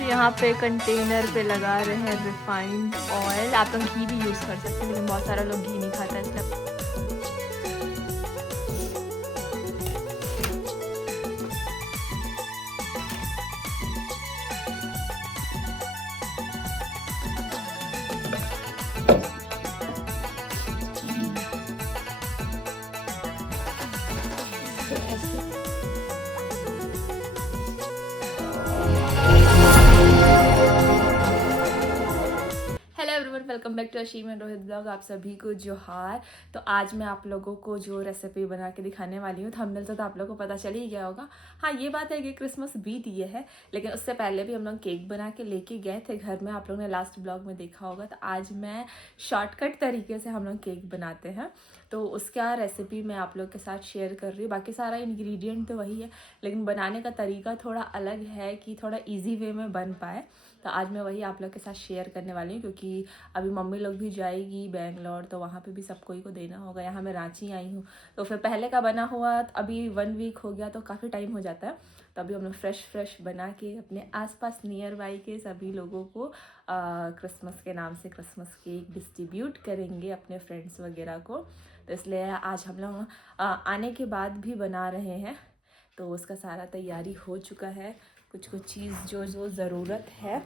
यहाँ पे कंटेनर पे लगा रहे हैं रिफाइंड ऑयल। आप लोग घी भी यूज़ कर सकते हैं, लेकिन बहुत सारा लोग घी नहीं खाता इसलिए। Welcome back to Ashim and Rohit blog. आप सभी को जोहार। तो आज मैं आप लोगों को जो रेसिपी बना के दिखाने वाली हूँ, थंबनेल से तो आप लोगों को पता चल ही गया होगा। हाँ, ये बात है कि क्रिसमस बीत ये है, लेकिन उससे पहले भी हम लोग केक बना के लेके गए थे घर में। आप लोगों ने लास्ट ब्लॉग में देखा होगा। तो आज मैं शॉर्टकट तरीके से हम लोग केक बनाते हैं, तो उसका रेसिपी मैं आप लोग के साथ शेयर कर रही हूँ। बाकी सारा इंग्रेडिएंट तो वही है, लेकिन बनाने का तरीका थोड़ा अलग है कि थोड़ा ईजी वे में बन पाए। तो आज मैं वही आप लोग के साथ शेयर करने वाली हूँ, क्योंकि अभी मम्मी लोग भी जाएगी बेंगलोर, तो वहाँ पे भी सब कोई को देना होगा। यहाँ मैं रांची आई हूँ, तो फिर पहले का बना हुआ अभी 1 वीक हो गया, तो काफ़ी टाइम हो जाता है। तो अभी हम लोग फ्रेश बना के अपने आसपास नियर बाई के सभी लोगों को क्रिसमस के नाम से क्रिसमस केक डिस्ट्रीब्यूट करेंगे, अपने फ्रेंड्स वगैरह को। तो इसलिए आज हम लोग आने के बाद भी बना रहे हैं। तो उसका सारा तैयारी हो चुका है। कुछ चीज़ जो ज़रूरत है,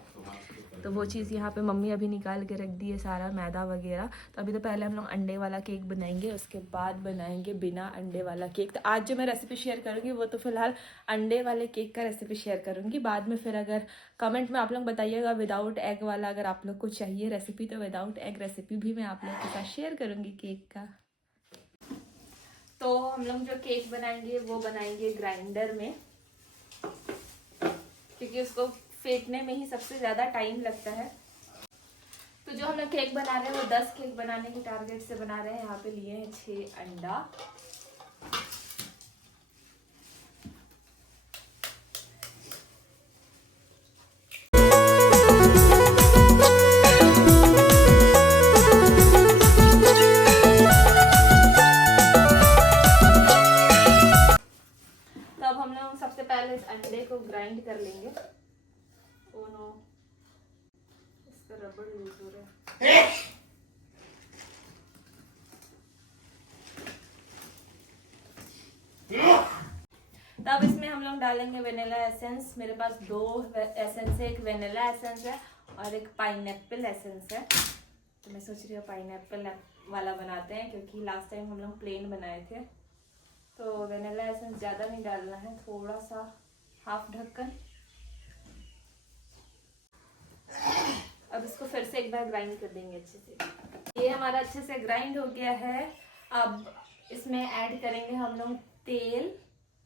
तो वो चीज़ यहाँ पे मम्मी अभी निकाल के रख दी है, सारा मैदा वगैरह। तो अभी तो पहले हम लोग अंडे वाला केक बनाएंगे, उसके बाद बनाएंगे बिना अंडे वाला केक। तो आज जो मैं रेसिपी शेयर करूँगी वो तो फिलहाल अंडे वाले केक का रेसिपी शेयर करूँगी। बाद में फिर अगर कमेंट में आप लोग बताइएगा विदाउट एग वाला, अगर आप लोग को चाहिए रेसिपी, तो विदाउट एग रेसिपी भी मैं आप लोग के साथ शेयर करूँगी केक का। तो हम लोग जो केक बनाएंगे वो बनाएंगे ग्राइंडर में, क्योंकि उसको फेंटने में ही सबसे ज़्यादा टाइम लगता है। तो जो हम लोग केक बना रहे हैं वो 10 केक बनाने के टारगेट से बना रहे हैं। यहाँ पे लिए हैं 6 अंडा। तो अब हम लोग सबसे पहले इस अंडे को ग्राइंड कर लेंगे। ओ नो, इसका रबड़ यूज हो रहा है। तो अब इसमें हम लोग डालेंगे वेनिला एसेंस। मेरे पास 2 एसेंस है, एक वेनिला एसेंस है और एक पाइनएप्पल एसेंस है। तो मैं सोच रही हूँ पाइनएप्पल वाला बनाते हैं, क्योंकि लास्ट टाइम हम लोग प्लेन बनाए थे। तो वेनिला एसेंस ज़्यादा नहीं डालना है, थोड़ा सा, हाफ ढक्कन। अब इसको फिर से एक बार ग्राइंड कर देंगे अच्छे से। ये हमारा अच्छे से ग्राइंड हो गया है। अब इसमें ऐड करेंगे हम लोग तेल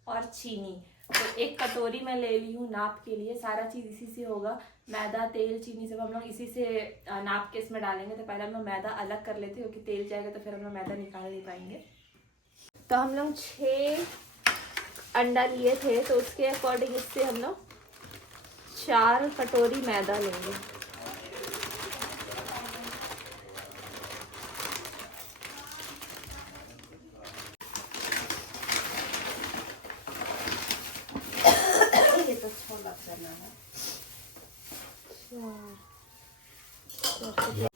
और चीनी। तो 1 कटोरी मैं ले ली हूँ नाप के लिए। सारा चीज़ इसी से होगा, मैदा तेल चीनी सब हम लोग इसी से नाप के इसमें डालेंगे। तो पहले हम लोग मैदा अलग कर लेते हैं, क्योंकि तेल जाएगा तो फिर हम लोग मैदा निकाल नहीं पाएंगे। तो हम लोग 6 अंडा लिए थे, तो उसके अकॉर्डिंग इससे हम लोग 4 कटोरी मैदा लेंगे। ये तो छोला चना है।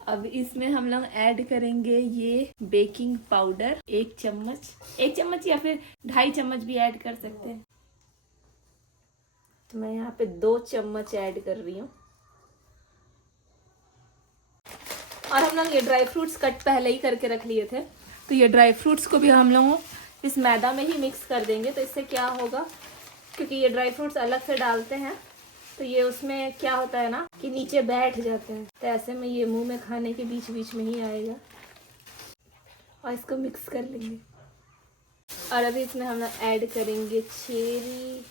अब इसमें हम लोग ऐड करेंगे ये बेकिंग पाउडर 1 चम्मच या फिर 2.5 चम्मच भी ऐड कर सकते हैं। तो मैं यहाँ पे 2 चम्मच ऐड कर रही हूँ। और हम लोग ये ड्राई फ्रूट्स कट पहले ही करके रख लिए थे, तो ये ड्राई फ्रूट्स को भी हम लोग इस मैदा में ही मिक्स कर देंगे। तो इससे क्या होगा, क्योंकि ये ड्राई फ्रूट्स अलग से डालते हैं, तो ये उसमें क्या होता है ना कि नीचे बैठ जाते हैं। तो ऐसे में ये मुंह में खाने के बीच में ही आएगा। और इसको मिक्स कर लेंगे। और अभी इसमें हम लोग ऐड करेंगे चेरी।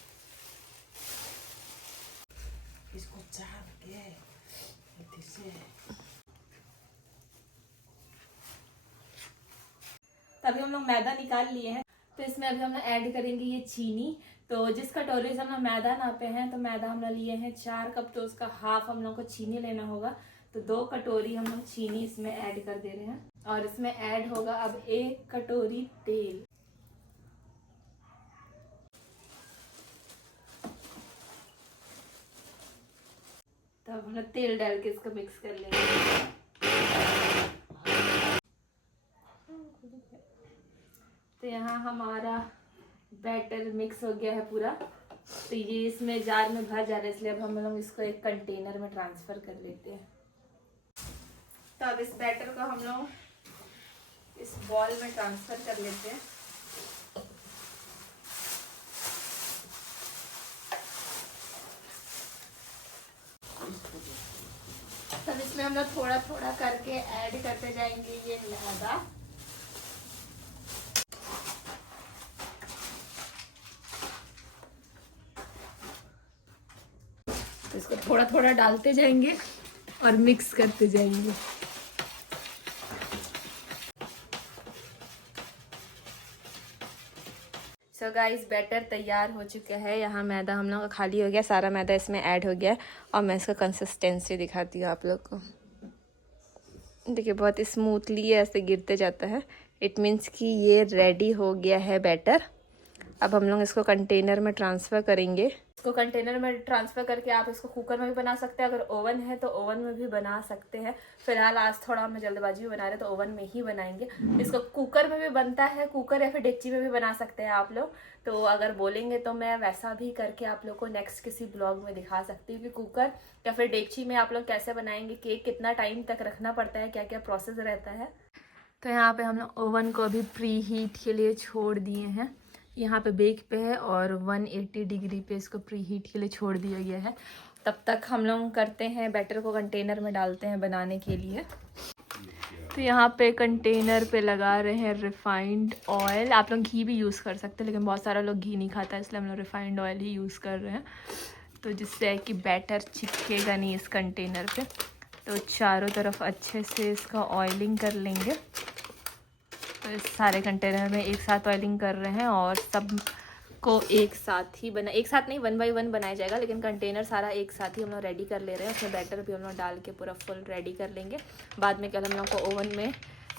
तभी हम लोग मैदा निकाल लिए हैं। तो इसमें अभी हम लोग ऐड करेंगे ये चीनी। तो जिस कटोरी से हम लोग मैदा नापे हैं, तो मैदा हम लोग लिए हैं 4 कप, तो उसका हाफ हम लोग को चीनी लेना होगा। तो 2 कटोरी हम लोग चीनी इसमें ऐड कर दे रहे हैं। और इसमें ऐड होगा अब 1 कटोरी तेल। तो अब हम लोग तेल डाल के इसको मिक्स कर लेंगे। तो यहाँ हमारा बैटर मिक्स हो गया है पूरा। तो ये इसमें जार में भर जा रहा है, इसलिए अब हम लोग इसको एक कंटेनर में ट्रांसफ़र कर लेते हैं। तो अब इस बैटर को हम लोग इस बॉल में ट्रांसफ़र कर लेते हैं। तब इसमें हम लोग थोड़ा थोड़ा करके ऐड करते जाएंगे ये मैदा। तो इसको थोड़ा थोड़ा डालते जाएंगे और मिक्स करते जाएंगे। सो गाइस बैटर तैयार हो चुका है। यहाँ मैदा हम लोग का खाली हो गया, सारा मैदा इसमें ऐड हो गया है। और मैं इसका कंसिस्टेंसी दिखाती हूँ आप लोग को। देखिए बहुत स्मूथली ऐसे गिरते जाता है। इट मीन्स कि ये रेडी हो गया है बैटर। अब हम लोग इसको कंटेनर में ट्रांसफ़र करेंगे। इसको कंटेनर में ट्रांसफ़र करके आप इसको कुकर में भी बना सकते हैं, अगर ओवन है तो ओवन में भी बना सकते हैं। फिलहाल आज थोड़ा हम जल्दबाजी में बना रहे हैं तो ओवन में ही बनाएंगे। इसको कुकर में भी बनता है, कुकर या फिर डेगची में भी बना सकते हैं आप लोग। तो अगर बोलेंगे तो मैं वैसा भी करके आप लोग को नेक्स्ट किसी ब्लॉग में दिखा सकती हूँ कि कुकर या फिर डेगची में आप लोग कैसे बनाएंगे, केक कितना टाइम तक रखना पड़ता है, क्या क्या प्रोसेस रहता है। तो यहाँ पे हम लोग ओवन को अभी प्री हीट के लिए छोड़ दिए हैं। यहाँ पे बेक पे है और 180 डिग्री पे इसको प्री हीट के लिए छोड़ दिया गया है। तब तक हम लोग करते हैं बैटर को कंटेनर में डालते हैं बनाने के लिए। तो यहाँ पे कंटेनर पे लगा रहे हैं रिफाइंड ऑयल। आप लोग घी भी यूज़ कर सकते हैं, लेकिन बहुत सारा लोग घी नहीं खाता है, इसलिए हम लोग रिफाइंड ऑयल ही यूज़ कर रहे हैं। तो जिससे कि बैटर चिपकेगा नहीं इस कंटेनर पे। तो चारों तरफ अच्छे से इसका ऑयलिंग कर लेंगे। तो इस सारे कंटेनर में एक साथ ऑयलिंग कर रहे हैं और सब को एक साथ ही बना, एक साथ नहीं 1 बाय 1 बनाया जाएगा, लेकिन कंटेनर सारा एक साथ ही हम लोग रेडी कर ले रहे हैं। उसमें बैटर भी हम लोग डाल के पूरा फुल रेडी कर लेंगे। बाद में कल हम लोग को ओवन में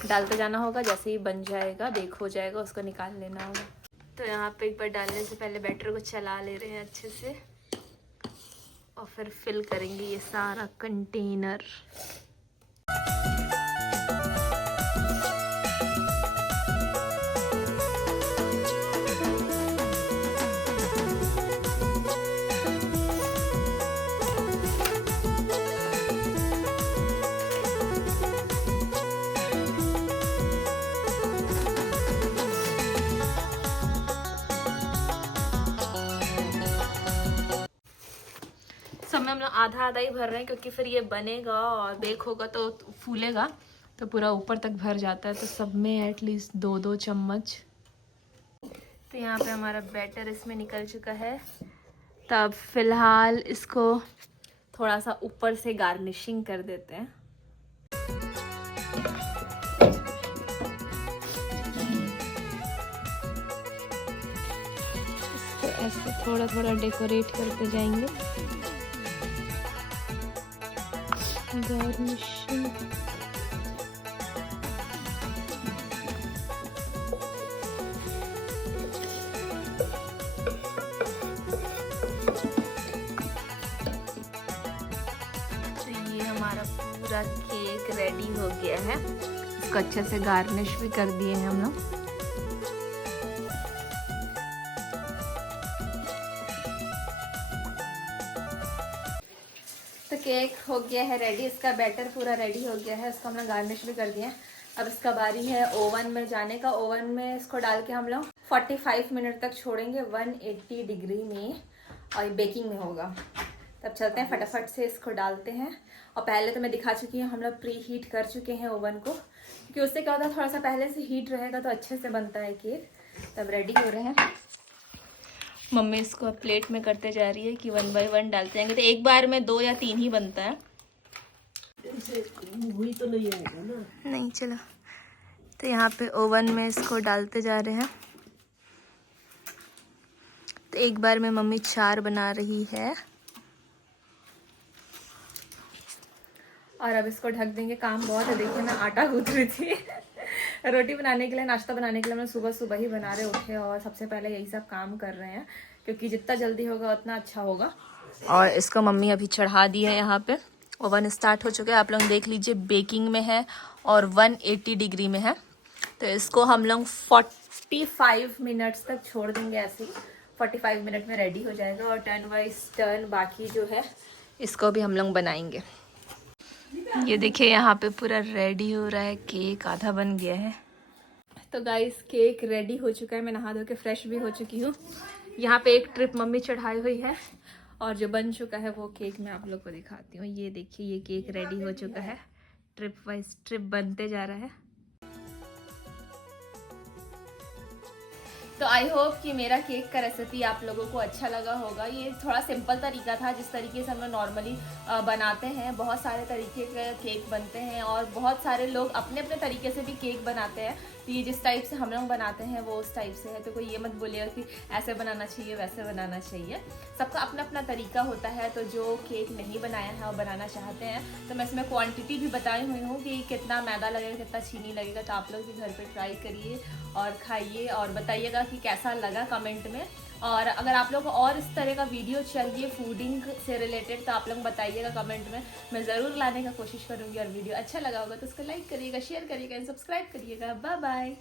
डालते जाना होगा, जैसे ही बन जाएगा बेक हो जाएगा उसको निकाल लेना होगा। तो यहाँ पे एक बार डालने से पहले बैटर को चला ले रहे हैं अच्छे से और फिर फिल करेंगे ये सारा कंटेनर। सब में हम लोग आधा आधा ही भर रहे हैं, क्योंकि फिर ये बनेगा और बेक होगा तो फूलेगा, तो पूरा ऊपर तक भर जाता है। तो सब में एटलीस्ट 2-2 चम्मच। तो यहाँ पे हमारा बैटर इसमें निकल चुका है। तब फिलहाल इसको थोड़ा सा ऊपर से गार्निशिंग कर देते हैं। इसको ऐसे थोड़ा थोड़ा डेकोरेट करते जाएंगे। गार्निशिंग हमारा पूरा केक रेडी हो गया है। इसको अच्छे से गार्निश भी कर दिए हैं हम लोग। तो केक हो गया है रेडी, इसका बैटर पूरा रेडी हो गया है, इसको हमने गार्निश भी कर दिया है। अब इसका बारी है ओवन में जाने का। ओवन में इसको डाल के हम लोग 45 मिनट तक छोड़ेंगे 180 डिग्री में, और बेकिंग में होगा। तब चलते हैं, फटाफट से इसको डालते हैं। और पहले तो मैं दिखा चुकी हूँ, हम लोग प्री हीट कर चुके हैं ओवन को, क्योंकि उससे क्या होता है थोड़ा सा पहले से हीट रहेगा तो अच्छे से बनता है केक। तब रेडी हो रहे हैं। मम्मी इसको प्लेट में करते जा रही है कि 1 बाय 1 डालते जाएंगे, तो एक बार में 2 या 3 ही बनता है। तो नहीं चलो। तो यहाँ पे ओवन में इसको डालते जा रहे हैं। तो एक बार में मम्मी 4 बना रही है। और अब इसको ढक देंगे। काम बहुत है, देखिए मैं आटा गूंथ रही थी रोटी बनाने के लिए, नाश्ता बनाने के लिए मैं सुबह सुबह ही बना रहे उठे और सबसे पहले यही सब काम कर रहे हैं, क्योंकि जितना जल्दी होगा उतना अच्छा होगा। और इसको मम्मी अभी चढ़ा दी है यहाँ पे। ओवन स्टार्ट हो चुका है, आप लोग देख लीजिए, बेकिंग में है और 180 डिग्री में है। तो इसको हम लोग 45 मिनट्स तक छोड़ देंगे ऐसे ही। 45 मिनट में रेडी हो जाएगा और टर्न वाइज टर्न बाकी जो है इसको भी हम लोग बनाएंगे। ये देखिए यहाँ पे पूरा रेडी हो रहा है, केक आधा बन गया है। तो गाइस केक रेडी हो चुका है, मैं नहा धो के फ्रेश भी हो चुकी हूँ। यहाँ पे एक ट्रिप मम्मी चढ़ाई हुई है और जो बन चुका है वो केक मैं आप लोग को दिखाती हूँ। ये देखिए ये केक रेडी हो चुका है, ट्रिप वाइज ट्रिप बनते जा रहा है। तो आई होप कि मेरा केक का रेसिपी आप लोगों को अच्छा लगा होगा। ये थोड़ा सिंपल तरीका था जिस तरीके से हम लोग नॉर्मली बनाते हैं। बहुत सारे तरीके के केक बनते हैं और बहुत सारे लोग अपने अपने तरीके से भी केक बनाते हैं। तो ये जिस टाइप से हम लोग बनाते हैं वो उस टाइप से है। तो कोई ये मत बोलिएगा कि ऐसे बनाना चाहिए वैसे बनाना चाहिए, सबका अपना अपना तरीका होता है। तो जो केक नहीं बनाया है और बनाना चाहते हैं तो मैं इसमें क्वांटिटी भी बताई हुई हूँ कि कितना मैदा लगेगा, कितना चीनी लगेगा। तो आप लोग भी घर पे ट्राई करिए और खाइए और बताइएगा कि कैसा लगा कमेंट में। और अगर आप लोग को और इस तरह का वीडियो चाहिए फूडिंग से रिलेटेड तो आप लोग बताइएगा कमेंट में, मैं ज़रूर लाने का कोशिश करूँगी। और वीडियो अच्छा लगा होगा तो उसको लाइक करिएगा, शेयर करिएगा, सब्सक्राइब करिएगा। Bye bye.